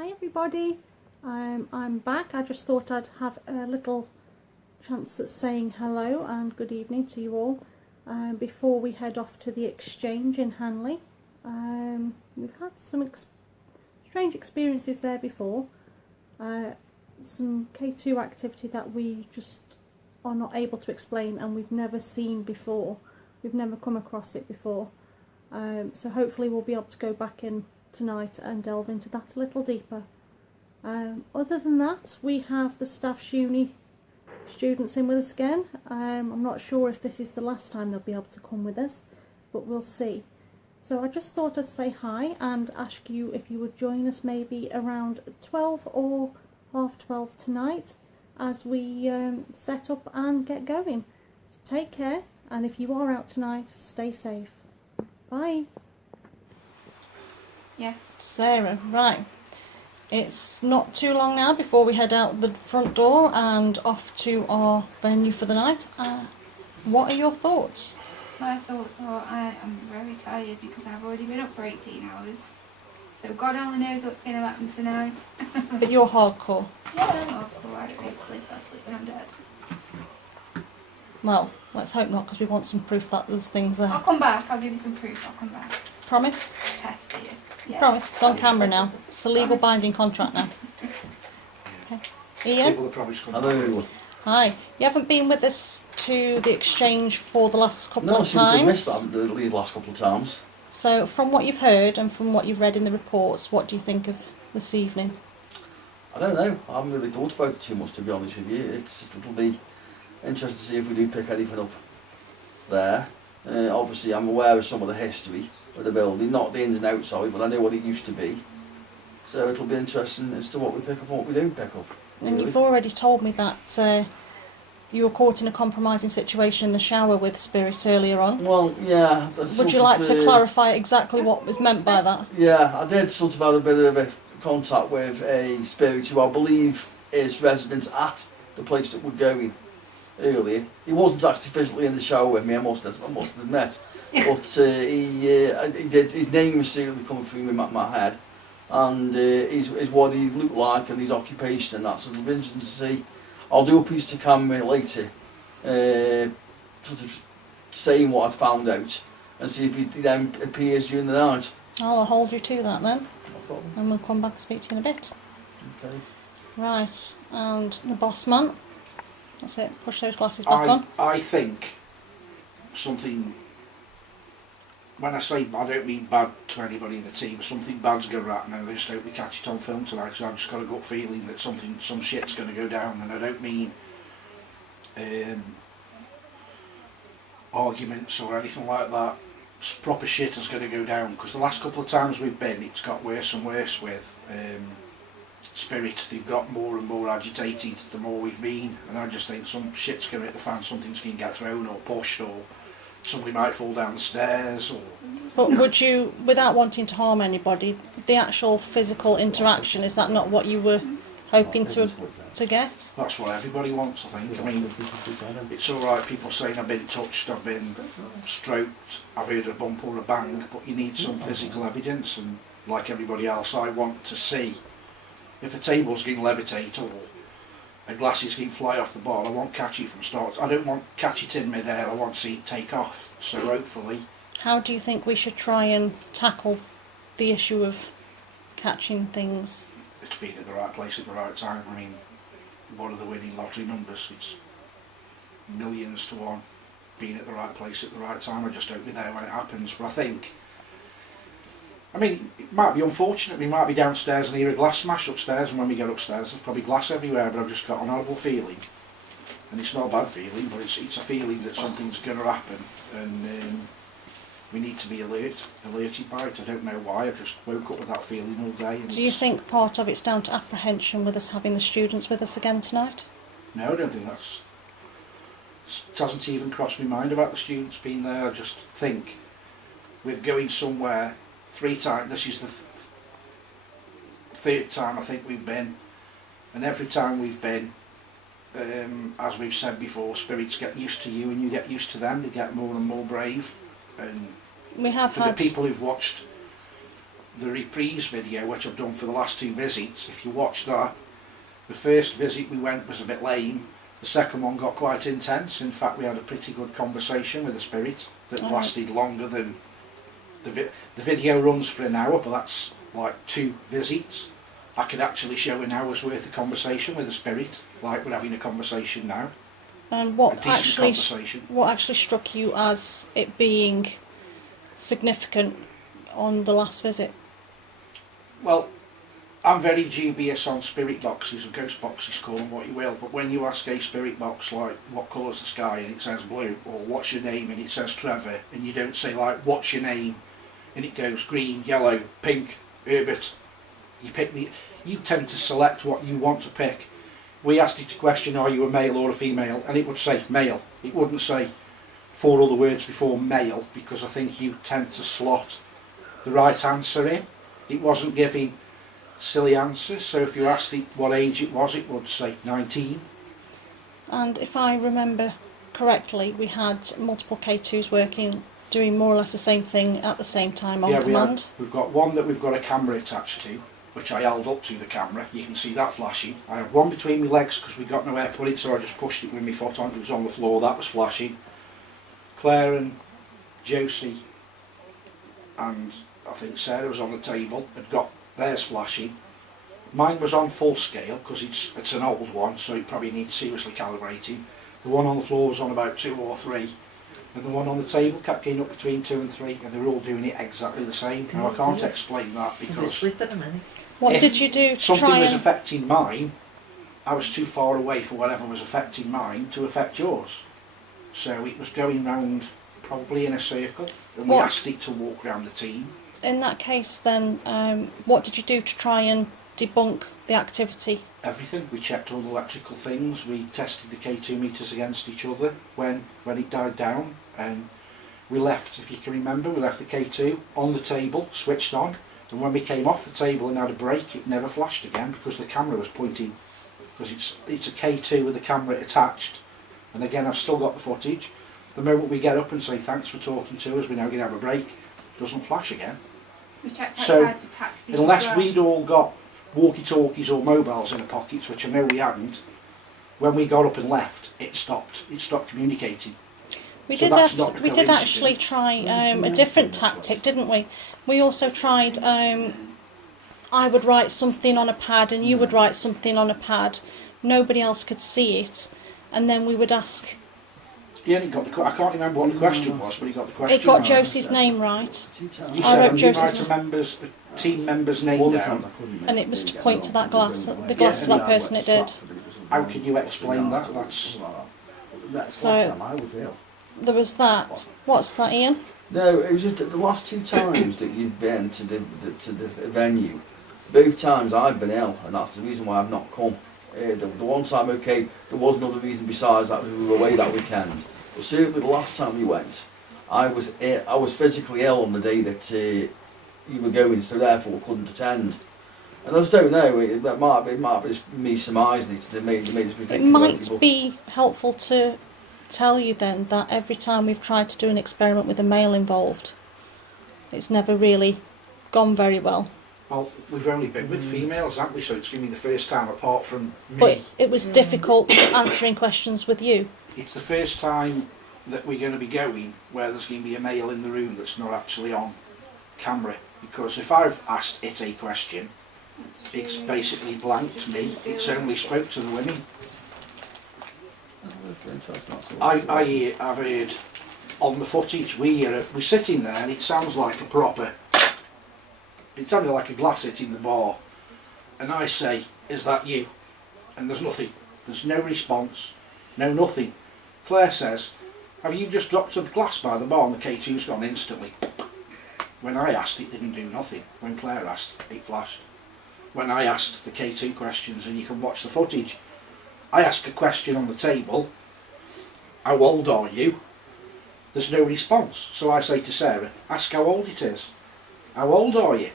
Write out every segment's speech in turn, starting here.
Hi everybody, I'm back. I just thought I'd have a little chance at saying hello and good evening to you all before we head off to the exchange in Hanley. We've had some strange experiences there before, some K2 activity that we just are not able to explain and we've never seen before. We've never come across it before, so hopefully we'll be able to go back in tonight and delve into that a little deeper. Other than that, we have the Stafforshire students in with us again. I'm not sure if this is the last time they'll be able to come with us, but we'll see. So I just thought I'd say hi and ask you if you would join us maybe around 12 or half 12 tonight as we set up and get going. So take care, and if you are out tonight, stay safe. Bye. Yes. Sarah, right. It's not too long now before we head out the front door and off to our venue for the night. What are your thoughts? My thoughts are I am very tired because I've already been up for 18 hours. So God only knows what's going to happen tonight. But you're hardcore. Yeah, I'm hardcore. I don't need sleep. I'll sleep when I'm dead. Well, let's hope not, because we want some proof that there's things there. I'll come back. I'll give you some proof. I'll come back. Promise? Pest you. Yeah. Promise. It's on camera now. It's a legal binding contract now. Okay. Ian? Hello. Hi. You haven't been with us to the exchange for the last couple No, I of seem to have times. missed that these last couple of times. So, from what you've heard and from what you've read in the reports, what do you think of this evening? I don't know. I haven't really thought about it too much, to be honest with you. It'll be interesting to see if we do pick anything up there. Obviously, I'm aware of some of the history of the building, not the ins and outs of it, but I know what it used to be. So it'll be interesting as to what we pick up and what we don't pick up. And really. you've already told me that you were caught in a compromising situation in the shower with Spirit earlier on. Well, yeah. Would you like to clarify exactly what was meant by that? Yeah, I did sort of have a bit of a contact with a spirit who I believe is resident at the place that we're going earlier. He wasn't actually physically in the shower with me, I must admit. But he did. His name was certainly coming through my head, and is what he looked like and his occupation and that. So it'll be interesting to see. I'll do a piece to camera later, sort of saying what I found out, and see if he then appears during the night. I'll hold you to that then, No problem. and we'll come back and speak to you in a bit. Okay. Right, and the boss man. That's it. Push those glasses back on. I think something. When I say bad, I don't mean bad to anybody in the team. Something bad's going to happen, and I just hope we catch it on film tonight. Because I've just got a gut feeling that some shit's going to go down, and I don't mean arguments or anything like that. Proper shit is going to go down. Because the last couple of times we've been, it's got worse and worse with Spirit. They've got more and more agitated the more we've been, and I just think some shit's going to hit the fan. Something's going to get thrown or pushed, or somebody might fall down the stairs. Or But would you, without wanting to harm anybody, the actual physical interaction, is that not what you were hoping to get? that's what everybody wants, I think. I mean, it's alright people saying I've been touched, I've been stroked, I've heard a bump or a bang, but you need some physical evidence, and like everybody else, I want to see if a table's going to levitate or a glass is going to fly off the bar. I won't catch it from start. I don't want to catch it in mid-air, I want to see it take off. So hopefully... How do you think we should try and tackle the issue of catching things? It's been at the right place at the right time. I mean, what are the winning lottery numbers? It's millions to one. Being at the right place at the right time. I just hope we're there when it happens. But I think... I mean, it might be unfortunate. We might be downstairs and hear a glass smash upstairs, and when we get upstairs there's probably glass everywhere, but I've just got an horrible feeling. And it's not a bad feeling, but it's a feeling that something's going to happen, and we need to be alerted by it. I don't know why, I just woke up with that feeling all day. And Do you think part of it's down to apprehension with us having the students with us again tonight? No, I don't think that's... It hasn't even crossed my mind about the students being there. I just think with going somewhere 3 times, this is the third time I think we've been, and every time we've been, as we've said before, spirits get used to you and you get used to them. They get more and more brave, and We have for had... the people who've watched the reprise video, which I've done for the last 2 visits, if you watch that, the first visit we went was a bit lame. The second one got quite intense. In fact, we had a pretty good conversation with the spirit that lasted longer than the video runs for an hour, but that's like 2 visits. I could actually show an hour's worth of conversation with the spirit, like we're having a conversation now. And A what decent actually conversation. what actually struck you as it being significant on the last visit? Well, I'm very dubious on spirit boxes or ghost boxes, call them what you will, but when you ask a spirit box like what colour's the sky and it says blue, or what's your name and it says Trevor, and you don't say like what's your name and it goes green, yellow, pink, Herbert, you tend to select what you want to pick. We asked it to question, are you a male or a female, and it would say male. It wouldn't say 4 other words before male, because I think you tend to slot the right answer in. It wasn't giving silly answers, so if you asked it what age it would say 19. And if I remember correctly, we had multiple K2s working, doing more or less the same thing at the same time on command. We've got one that we've got a camera attached to, which I held up to the camera. You can see that flashing. I had one between my legs because we got nowhere to put it, so I just pushed it with my foot on. It was on the floor, that was flashing. Claire and Josie and I think Sarah was on the table, had got theirs flashing. Mine was on full scale because it's an old one, so it probably needs seriously calibrating. The one on the floor was on about 2 or 3, and the one on the table kept getting up between 2 and 3, and they were all doing it exactly the same. Now I can't explain that because What did you do to something try was and... affecting mine, I was too far away for whatever was affecting mine to affect yours. So it was going round probably in a circle, and we asked it to walk around the team. In that case then, what did you do to try and debunk the activity? Everything. We checked all the electrical things, we tested the K2 meters against each other when it died down, and we left, if you can remember, we left the K2 on the table, switched on, and when we came off the table and had a break, it never flashed again because the camera was pointing, because it's a K2 with the camera attached. And again, I've still got the footage. The moment we get up and say thanks for talking to us, we're now going to have a break, it doesn't flash again. We checked So, outside for taxis unless as well. we'd all got walkie-talkies or mobiles in our pockets, which I know we hadn't, when we got up and left, it stopped communicating. We So did that's not a we did coincidence. actually try a different tactic, didn't we? We also tried, I would write something on a pad and you would write something on a pad. Nobody else could see it. And then we would ask... Yeah, he got I can't remember what the question was, but he got the question It got right. Josie's name right. You I said, wrote and you Josie's write a team member's name All the down. times I couldn't And make it was to get point on, to that glass, couldn't the go glass away. to that person it did. How can you explain that? That's... So- Last time I was ill. There was that. What's that, Ian? No, it was just that the last 2 times that you've been to the venue, both times I've been ill, and that's the reason why I've not come. The one time, okay, there was another reason besides that, we were away that weekend. But certainly the last time we went, I was physically ill on the day that you were going, so therefore couldn't attend. And I just don't know, it might be just me surmising it, they made this It ridiculous. might be helpful to tell you then that every time we've tried to do an experiment with a male involved, it's never really gone very well. Well, we've only been with females, haven't we? So it's going to be the first time apart from me. But it was difficult answering questions with you. It's the first time that we're going to be going where there's going to be a male in the room that's not actually on camera. Because if I've asked it a question, it's basically blanked me. It's only spoke to the women. I've heard on the footage, we're sitting there and it sounds like a proper... It sounded like a glass hitting the bar. And I say, is that you? And there's nothing. There's no response. No nothing. Claire says, have you just dropped a glass by the bar and the K2's gone instantly? When I asked, it didn't do nothing. When Claire asked, it flashed. When I asked the K2 questions, and you can watch the footage, I ask a question on the table, how old are you? There's no response. So I say to Sarah, ask how old it is. How old are you?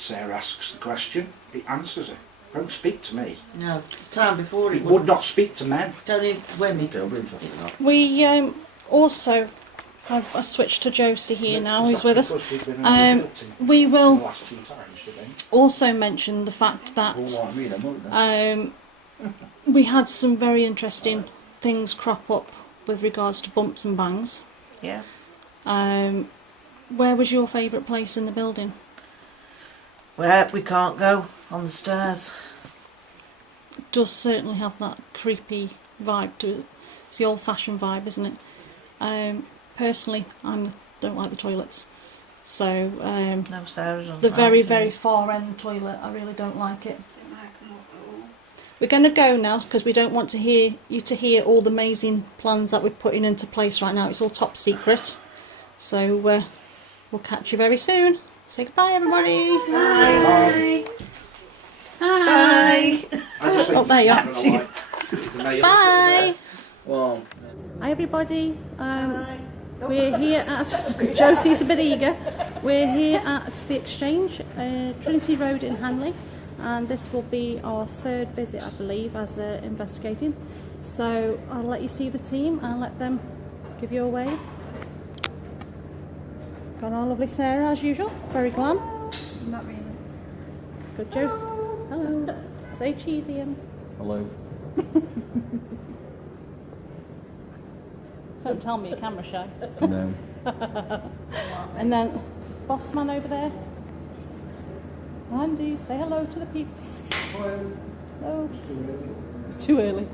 Sarah asks the question, it answers it. Don't speak to me. No, the time before It would not speak to men. It's only women. They'll be interested in that. We also I switched to Josie here now, who's with us. Because she'd been We the will last 2 times, do you think? also mention the fact that All like me then, won't they? we had some very interesting things crop up with regards to bumps and bangs. Yeah. Where was your favourite place in the building? Where we can't go on the stairs. It does certainly have that creepy vibe to it. It's the old-fashioned vibe, isn't it? Personally, I don't like the toilets. So No, Sarah doesn't. the very, very far end toilet, I really don't like it. Don't like them at all. We're going to go now because we don't want to hear all the amazing plans that we're putting into place right now. It's all top secret. So we'll catch you very soon. Say goodbye, everybody. Bye. Bye. I just think Oh, there you are. it's kinda like the mayor Bye. Well, Hi everybody, we're here at, Josie's a bit eager, we're here at the Exchange, Trinity Road in Hanley, and this will be our 3rd visit I believe as investigating. So I'll let you see the team and let them give you a wave. Got our lovely Sarah as usual, very glam. Not really. Good Josie, hello, say cheesy Ian. hello. Don't tell me you're camera shy. No. And then boss man over there. Andy, say hello to the peeps. Hello. It's too early.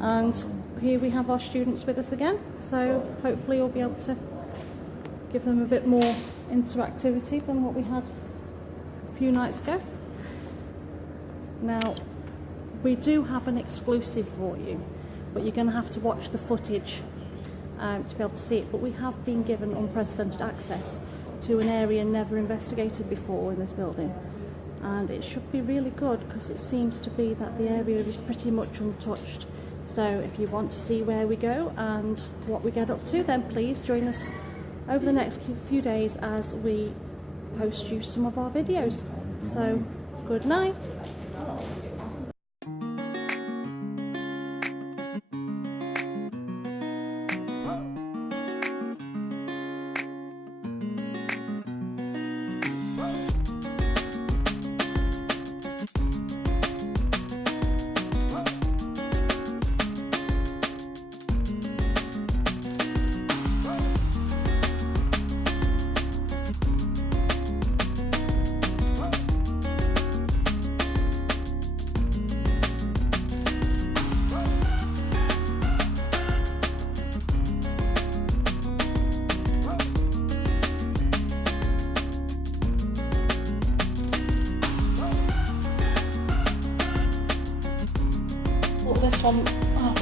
And here we have our students with us again, so hopefully we'll be able to give them a bit more interactivity than what we had a few nights ago. Now, we do have an exclusive for you, but you're going to have to watch the footage to be able to see it. But we have been given unprecedented access to an area never investigated before in this building, and it should be really good because it seems to be that the area is pretty much untouched. So if you want to see where we go and what we get up to, then please join us over the next few days as we post you some of our videos. So good night.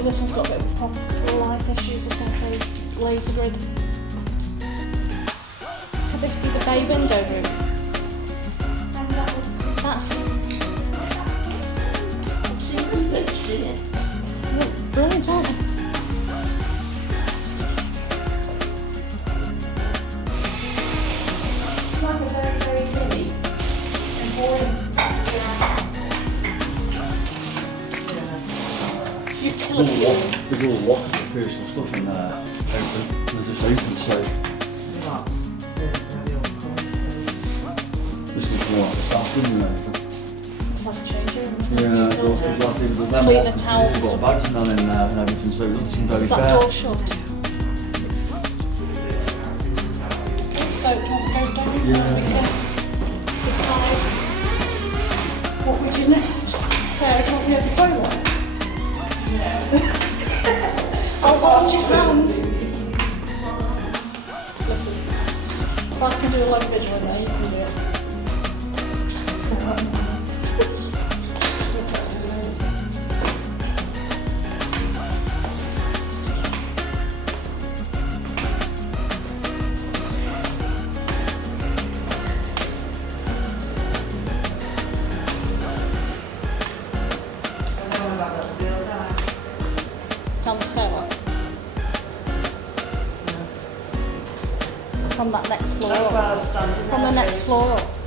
This one's got a bit of a problem because of the light issues. I was going to say laser grid. Could this be the bay window room? That's brilliant, aren't they? It's like a very, very heavy and boring utility. There's all lockers of personal stuff in there open. They're just open, so this is more like the staff room, isn't it? It's like a change room. Yeah, Clean the towels. They've got bags and that in there and everything, so it doesn't seem very Is that fair. door shut? So, do you want to go down? Yeah. We can decide what we do next. Sarah, do you want to go to the toilet? No. I'll hold your hand. Listen, if I can do a live video in there, you can do it. Down the stairwell. From that next floor up. From the next floor up.